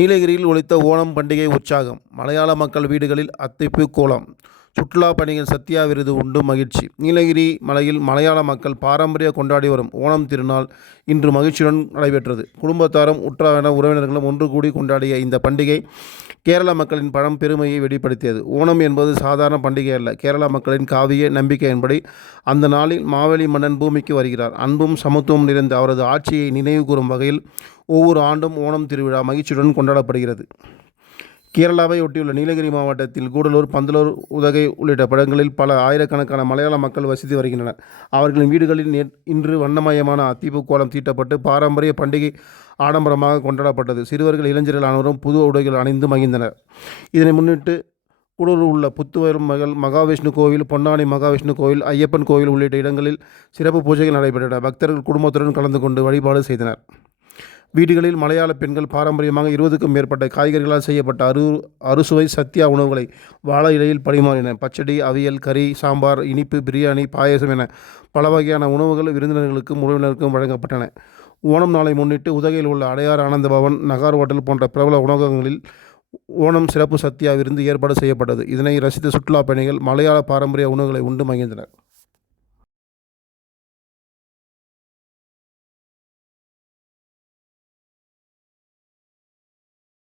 நீலகிரியில் ஒலித்த ஓணம் பண்டிகை உற்சாகம். மலையாள மக்கள் வீடுகளில் அத்திப்பூ கோலம். சுற்றுலா பயணிகள் சத்யா விருது உண்டு மகிழ்ச்சி. நீலகிரி மலையில் மலையாள மக்கள் பாரம்பரிய கொண்டாடி வரும் ஓணம் திருநாள் இன்று மகிழ்ச்சியுடன் நடைபெற்றது. குடும்பத்தாரும் உற்றார் உறவினர்களும் ஒன்று கூடி கொண்டாடிய இந்த பண்டிகை கேரள மக்களின் பெருமையை வெளிப்படுத்தியது. ஓணம் என்பது சாதாரண பண்டிகை அல்ல. கேரள மக்களின் காவிய நம்பிக்கையின்படி அந்த நாளில் மாவேலி மன்னன் பூமிக்கு வருகிறார். அன்பும் சமத்துவம் நிறைந்த அவரது ஆட்சியை நினைவு கூறும் வகையில் ஒவ்வொரு ஆண்டும் ஓணம் திருவிழா மகிழ்ச்சியுடன் கொண்டாடப்படுகிறது. கேரளாவை ஒட்டியுள்ள நீலகிரி மாவட்டத்தில் கூடலூர், பந்தலூர், உதகை உள்ளிட்ட படங்களில் பல ஆயிரக்கணக்கான மலையாள மக்கள் வசித்து வருகின்றனர். அவர்களின் வீடுகளில் இன்று வண்ணமயமான அத்திப்பூ கோலம் தீட்டப்பட்டு பாரம்பரிய பண்டிகை ஆடம்பரமாக கொண்டாடப்பட்டது. சிறுவர்கள், இளைஞர்கள் அனைவரும் புது உடைகள் அணிந்து மகிழ்ந்தனர். இதனை முன்னிட்டு கூடலூர் உள்ள புத்துவரம் மகாவிஷ்ணு கோவில், பொன்னானி மகாவிஷ்ணு கோவில், ஐயப்பன் கோவில் உள்ளிட்ட இடங்களில் சிறப்பு பூஜைகள் நடைபெற்றன. பக்தர்கள் குடும்பத்துடன் கலந்து கொண்டு வழிபாடு செய்தனர். வீடுகளில் மலையாள பெண்கள் பாரம்பரியமாக 20க்கும் மேற்பட்ட காய்கறிகளால் செய்யப்பட்ட அறுசுவை சத்யா உணவுகளை வாழை இலையில் பரிமாறினர். பச்சடி, அவியல், கறி, சாம்பார், இனிப்பு, பிரியாணி, பாயசம் என பல வகையான உணவுகள் விருந்தினர்களுக்கும் உறவினருக்கும் வழங்கப்பட்டன. ஓணம் நாளை முன்னிட்டு உதகையில் உள்ள அடையார் ஆனந்த பவன், நகார் ஹோட்டல் போன்ற பிரபல உணவகங்களில் ஓணம் சிறப்பு சத்யா விருந்து ஏற்பாடு செய்யப்பட்டது. இதனை ரசித்த சுற்றுலா பயணிகள் மலையாள பாரம்பரிய உணவுகளை உண்டு மகிழ்ந்தனர்.